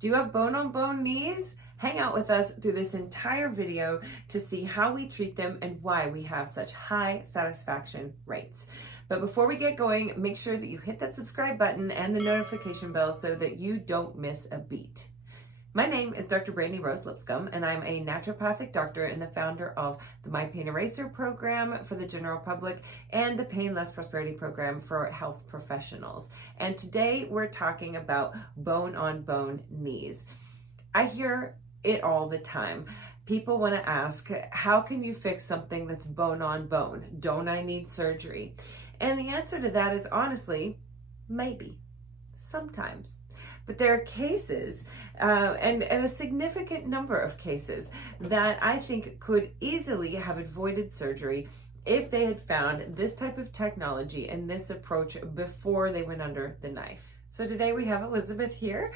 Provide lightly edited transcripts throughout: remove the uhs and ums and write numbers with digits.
Do you have bone-on-bone knees? Hang out with us through this entire video to see how we treat them and why we have such high satisfaction rates. But before we get going, make sure that you hit that subscribe button and the notification bell so that you don't miss a beat. My name is Dr. Brandy Lipscomb, and I'm a naturopathic doctor and the founder of the My Pain Eraser program for the general public and the Pain Less Prosperity program for health professionals. And today we're talking about bone-on-bone knees. I hear it all the time. People want to ask, how can you fix something that's bone-on-bone? Don't I need surgery? And the answer to that is honestly, maybe. Sometimes. But there are cases, and a significant number of cases, that I think could easily have avoided surgery if they had found this type of technology and this approach before they went under the knife. So today we have Elizabeth here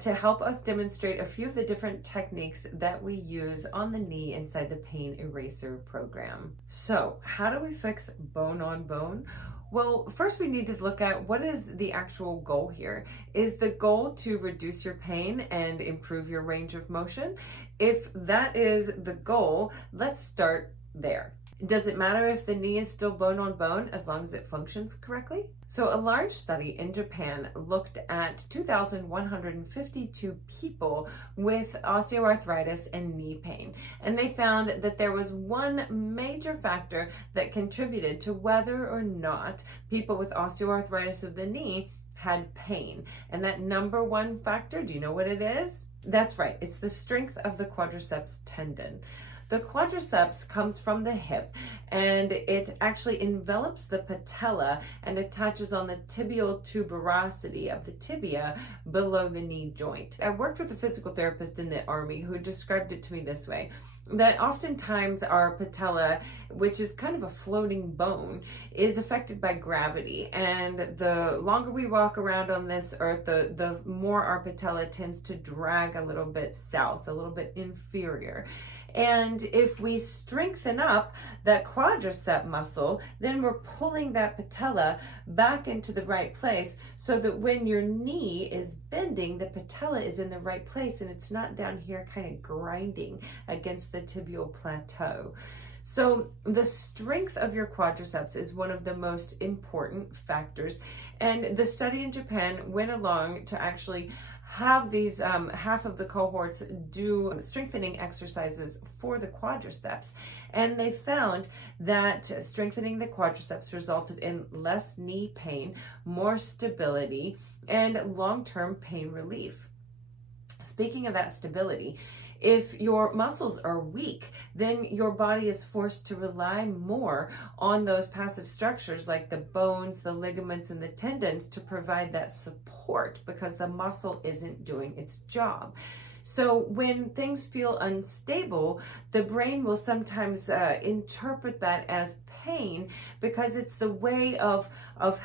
to help us demonstrate a few of the different techniques that we use on the knee inside the Pain Eraser program. So how do we fix bone on bone? Well, first we need to look at what is the actual goal here. Is the goal to reduce your pain and improve your range of motion? If that is the goal, let's start there. Does it matter if the knee is still bone on bone as long as it functions correctly? So a large study in Japan looked at 2,152 people with osteoarthritis and knee pain. And they found that there was one major factor that contributed to whether or not people with osteoarthritis of the knee had pain. And that number one factor, do you know what it is? That's right, it's the strength of the quadriceps tendon. The quadriceps comes from the hip, and it actually envelops the patella and attaches on the tibial tuberosity of the tibia below the knee joint. I worked with a physical therapist in the Army who described it to me this way, that oftentimes our patella, which is kind of a floating bone, is affected by gravity. And the longer we walk around on this earth, the more our patella tends to drag a little bit south, a little bit inferior. And if we strengthen up that quadricep muscle, then we're pulling that patella back into the right place so that when your knee is bending, the patella is in the right place and it's not down here kind of grinding against the tibial plateau. So the strength of your quadriceps is one of the most important factors. And the study in Japan went along to actually have these half of the cohorts do strengthening exercises for the quadriceps, and they found that strengthening the quadriceps resulted in less knee pain, more stability, and long-term pain relief. Speaking of that stability, if your muscles are weak, then your body is forced to rely more on those passive structures like the bones, the ligaments, and the tendons to provide that support because the muscle isn't doing its job. So when things feel unstable, the brain will sometimes interpret that as pain because it's the way of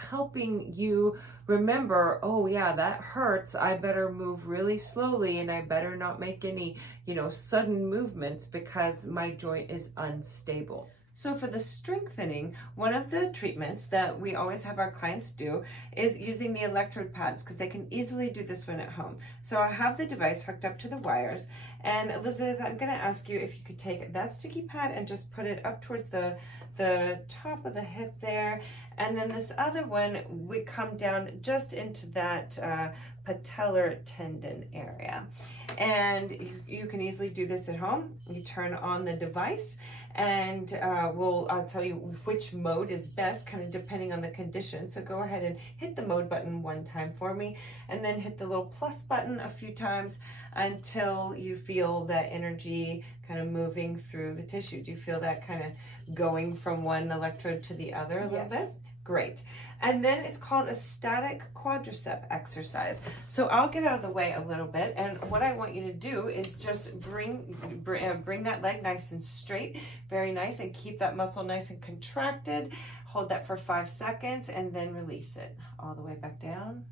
helping you remember, oh yeah, that hurts. I better move really slowly and I better not make any, sudden movements because my joint is unstable. So for the strengthening, one of the treatments that we always have our clients do is using the electrode pads because they can easily do this one at home. So I have the device hooked up to the wires, and Elizabeth, I'm going to ask you if you could take that sticky pad and just put it up towards the top of the hip there, and then this other one would come down just into that patellar tendon area. And you can easily do this at home. You turn on the device, and I'll tell you which mode is best, kind of depending on the condition. So go ahead and hit the mode button one time for me, and then hit the little plus button a few times until you feel that energy kind of moving through the tissue. Do you feel that kind of going from one electrode to the other a little bit? Great. And then it's called a static quadricep exercise. So I'll get out of the way a little bit, and what I want you to do is just bring that leg nice and straight, very nice, and keep that muscle nice and contracted. Hold that for 5 seconds and then release it all the way back down.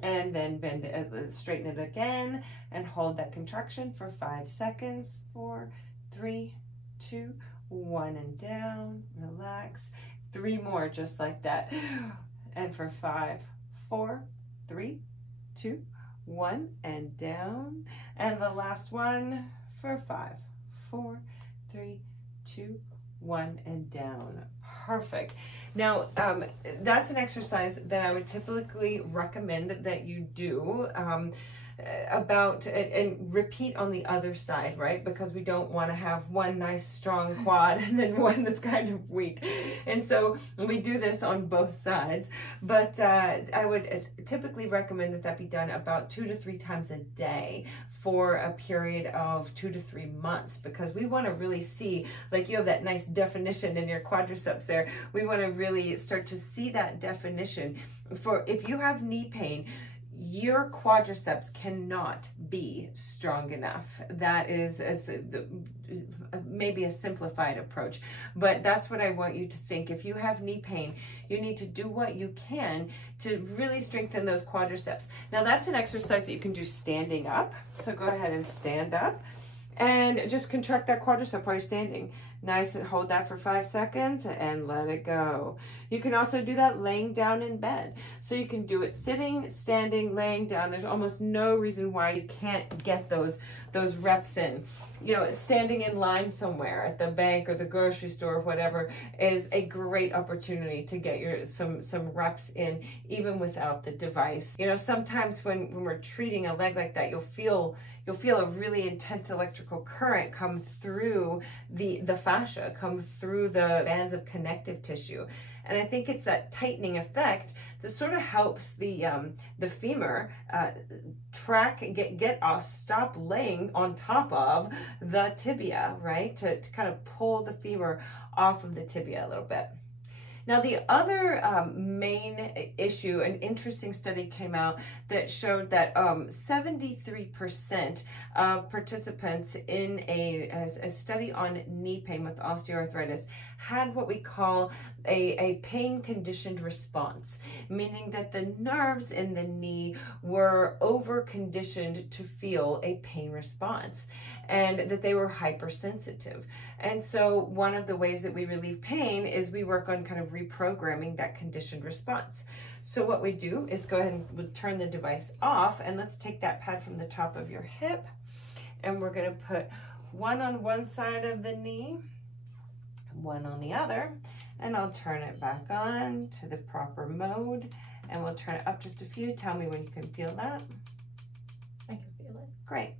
And then bend it, straighten it again, and hold that contraction for 5 seconds. 4, 3, 2, 1, and down. Relax. 3 more just like that. And for 5, 4, 3, 2, 1 and down. And the last one for 5, 4, 3, 2, 1 and down. Perfect. Now, that's an exercise that I would typically recommend that you do and repeat on the other side, right? Because we don't want to have one nice strong quad and then one that's kind of weak. And so we do this on both sides, but I would typically recommend that be done about 2 to 3 times a day for a period of 2 to 3 months, because we want to really see, like you have that nice definition in your quadriceps there. We want to really start to see that definition. For if you have knee pain, your quadriceps cannot be strong enough. That is maybe a simplified approach, but that's what I want you to think. If you have knee pain, you need to do what you can to really strengthen those quadriceps. Now, that's an exercise that you can do standing up. So go ahead and stand up and just contract that quadricep while you're standing. Nice, and hold that for 5 seconds and let it go. You can also do that laying down in bed. So you can do it sitting, standing, laying down. There's almost no reason why you can't get those reps in. You know, standing in line somewhere at the bank or the grocery store or whatever is a great opportunity to get some reps in, even without the device. You know, sometimes when we're treating a leg like that, you'll feel a really intense electrical current come through the fascia, come through the bands of connective tissue. And I think it's that tightening effect that sort of helps the femur stop laying on top of the tibia, right? To kind of pull the femur off of the tibia a little bit. Now, the other main issue, an interesting study came out that showed that 73% of participants in a study on knee pain with osteoarthritis had what we call a pain-conditioned response, meaning that the nerves in the knee were over-conditioned to feel a pain response, and that they were hypersensitive. And so one of the ways that we relieve pain is we work on kind of reprogramming that conditioned response. So what we do is go ahead and we'll turn the device off, and let's take that pad from the top of your hip, and we're going to put one on one side of the knee, one on the other, and I'll turn it back on to the proper mode, and we'll turn it up just a few. Tell me when you can feel that. I can feel it. Great.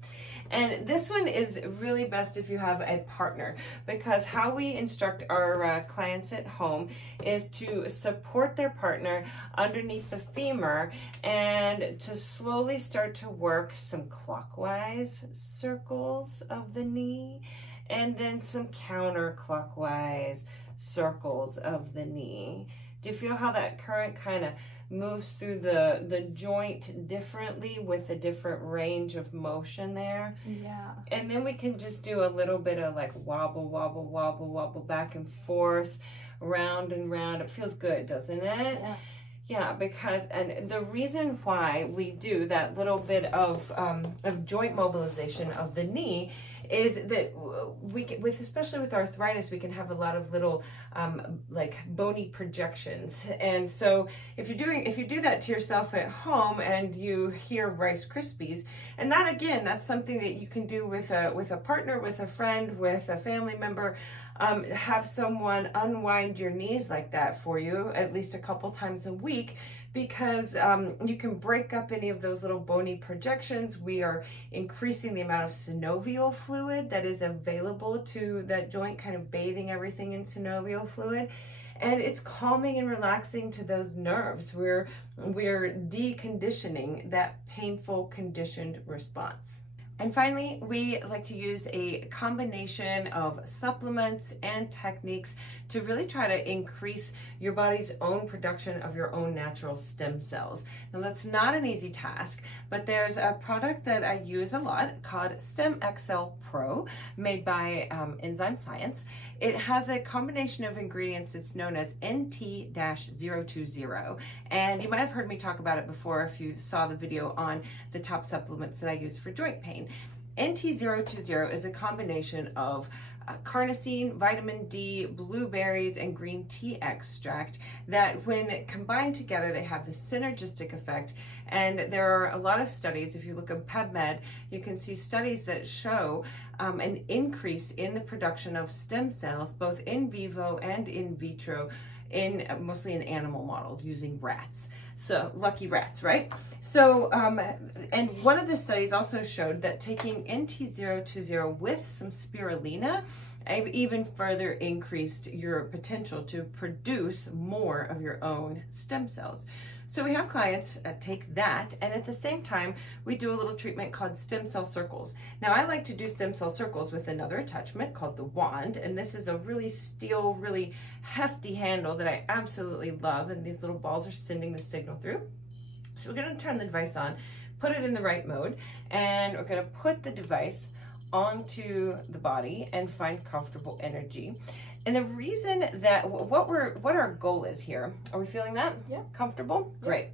And this one is really best if you have a partner, because how we instruct our clients at home is to support their partner underneath the femur and to slowly start to work some clockwise circles of the knee and then some counterclockwise circles of the knee. Do you feel how that current kind of moves through the joint differently with a different range of motion there? Yeah. And then we can just do a little bit of like wobble, wobble, wobble, wobble, back and forth, round and round. It feels good, doesn't it? Yeah. Yeah, because, and the reason why we do that little bit of joint mobilization of the knee is that especially with arthritis, we can have a lot of little like bony projections. And so if you do that to yourself at home and you hear Rice Krispies, and that again, that's something that you can do with a partner, with a friend, with a family member. Have someone unwind your knees like that for you at least a couple times a week, because you can break up any of those little bony projections. We are increasing the amount of synovial fluid that is available to that joint, kind of bathing everything in synovial fluid. And it's calming and relaxing to those nerves. We're deconditioning that painful conditioned response. And finally, we like to use a combination of supplements and techniques to really try to increase your body's own production of your own natural stem cells. Now, that's not an easy task, but there's a product that I use a lot called Stem XL Pro, made by Enzyme Science. It has a combination of ingredients that's known as NT-020, and you might have heard me talk about it before if you saw the video on the top supplements that I use for joint pain. NT-020 is a combination of carnosine, vitamin D, blueberries, and green tea extract that when combined together, they have this synergistic effect. And there are a lot of studies, if you look at PubMed, you can see studies that show an increase in the production of stem cells, both in vivo and in vitro, mostly in animal models using rats. So lucky rats, right? So, and one of the studies also showed that taking NT020 with some spirulina even further increased your potential to produce more of your own stem cells. So we have clients take that, and at the same time, we do a little treatment called stem cell circles. Now, I like to do stem cell circles with another attachment called the wand, and this is a really steel, really hefty handle that I absolutely love, and these little balls are sending the signal through. So we're going to turn the device on, put it in the right mode, and we're going to put the device onto the body and find comfortable energy. And the reason that what our goal is here, are we feeling that? Yeah. Comfortable? Yeah. Great.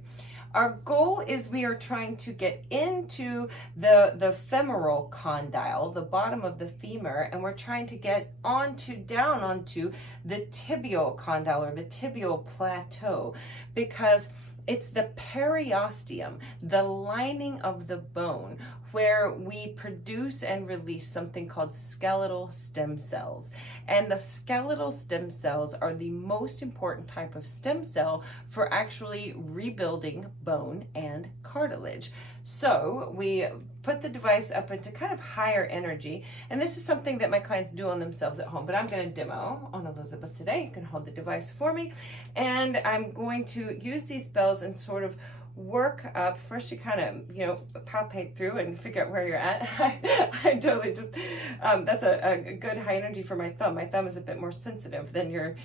Our goal is we are trying to get into the femoral condyle, the bottom of the femur, and we're trying to get down onto the tibial condyle or the tibial plateau, because it's the periosteum, the lining of the bone, where we produce and release something called skeletal stem cells. And the skeletal stem cells are the most important type of stem cell for actually rebuilding bone and cartilage. So we put the device up into kind of higher energy, and this is something that my clients do on themselves at home, but I'm going to demo on Elizabeth today. You can hold the device for me, and I'm going to use these bells and sort of work up. First, you kind of, palpate through and figure out where you're at. I totally just, that's a good high energy for my thumb. My thumb is a bit more sensitive than your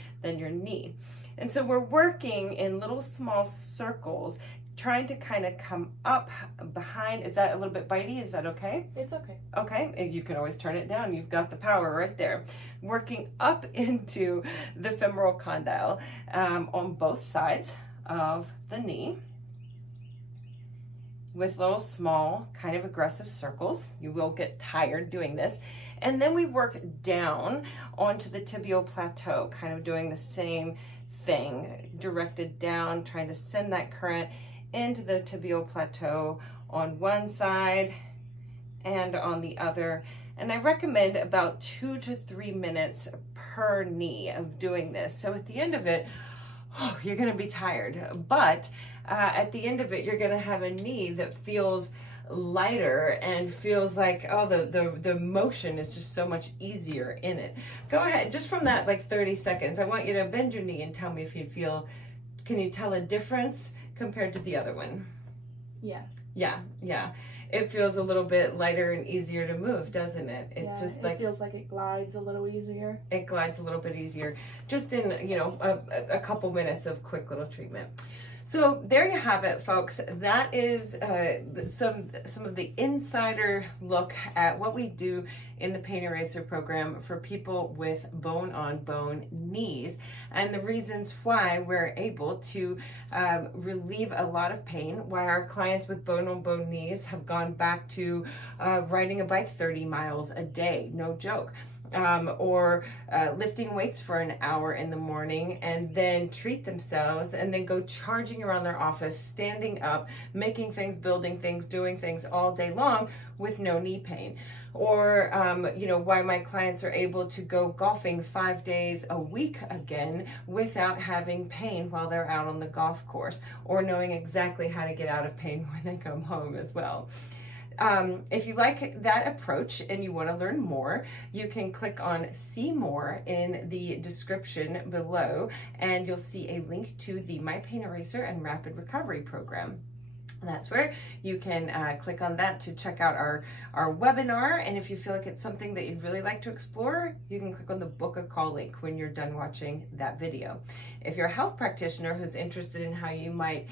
knee. And so we're working in little small circles, trying to kind of come up behind. Is that a little bit bitey? Is that okay? It's okay. Okay, and you can always turn it down. You've got the power right there. Working up into the femoral condyle on both sides of the knee with little small kind of aggressive circles. You will get tired doing this. And then we work down onto the tibial plateau, kind of doing the same thing, directed down, trying to send that current into the tibial plateau on one side and on the other. And I recommend about 2 to 3 minutes per knee of doing this. So at the end of it, you're going to be tired, but at the end of it, you're going to have a knee that feels lighter and feels like, the motion is just so much easier in it. Go ahead, just from that 30 seconds, I want you to bend your knee and tell me if you feel, can you tell a difference compared to the other one? Yeah. Yeah. It feels a little bit lighter and easier to move, doesn't it? It feels like it glides a little easier. It glides a little bit easier, just in, a couple minutes of quick little treatment. So there you have it, folks. That is some of the insider look at what we do in the Pain Eraser program for people with bone-on-bone knees, and the reasons why we're able to relieve a lot of pain, why our clients with bone-on-bone knees have gone back to riding a bike 30 miles a day, no joke. Or lifting weights for an hour in the morning and then treat themselves and then go charging around their office, standing up, making things, building things, doing things all day long with no knee pain. Or, why my clients are able to go golfing 5 days a week again without having pain while they're out on the golf course, or knowing exactly how to get out of pain when they come home as well. If you like that approach and you want to learn more, you can click on See More in the description below, and you'll see a link to the My Pain Eraser and Rapid Recovery program. That's where you can click on that to check out our webinar. And if you feel like it's something that you'd really like to explore, you can click on the book a call link when you're done watching that video. If you're a health practitioner who's interested in how you might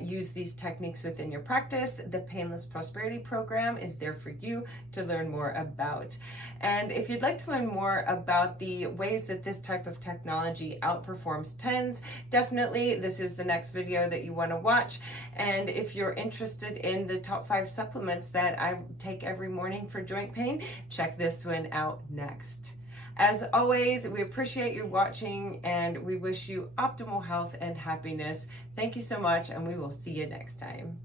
use these techniques within your practice, the Painless Prosperity program is there for you to learn more about. And if you'd like to learn more about the ways that this type of technology outperforms TENS, definitely this is the next video that you want to watch. And if you're interested in the top 5 supplements that I take every morning for joint pain, check this one out next. As always, we appreciate you watching and we wish you optimal health and happiness. Thank you so much, and we will see you next time.